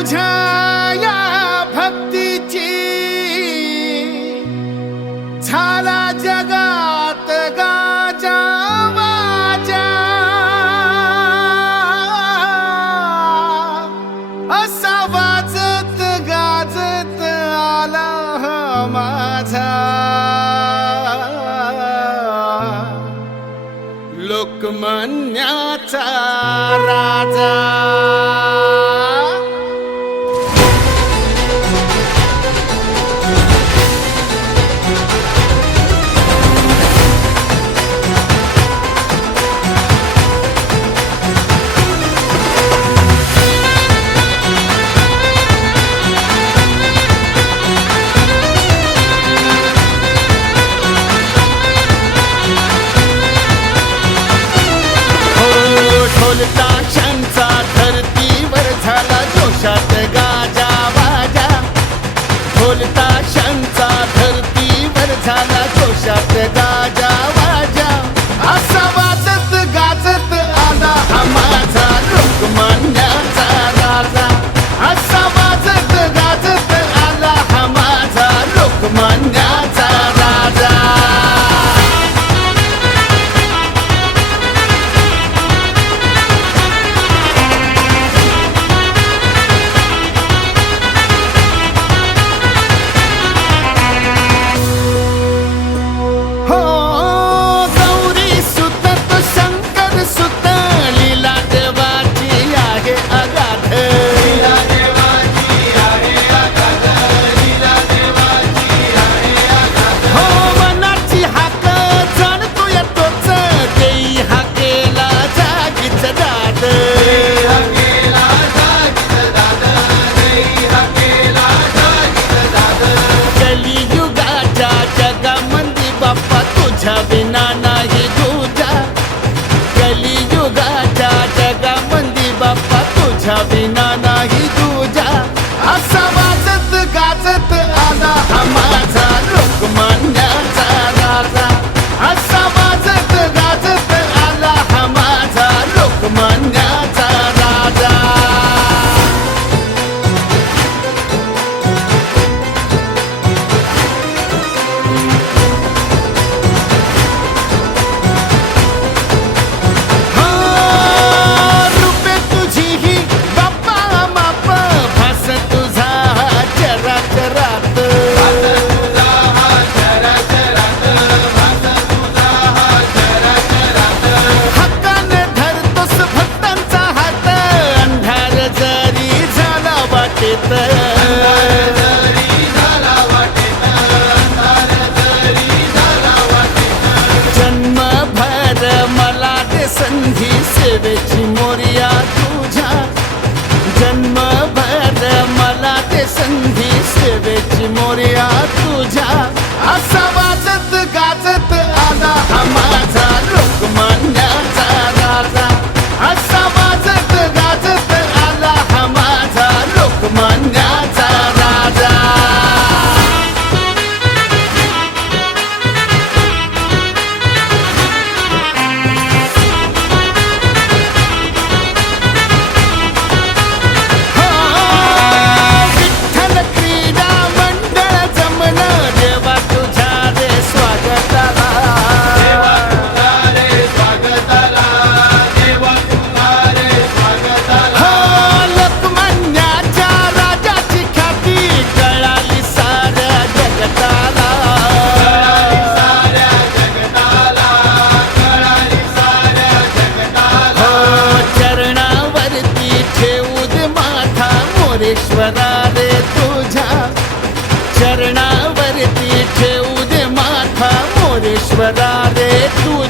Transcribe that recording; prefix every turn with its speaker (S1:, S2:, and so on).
S1: বুঝা बोलता शंचा धरतीवर झाला जोशात गाजा बाजा. बोलता शंचा धरतीवर झाला जोशात गा संधी सेवेची मोर्या तुझ्या. जन्मभर मला ते संधी सेवेची मोर्या तुझ्या. anda de tu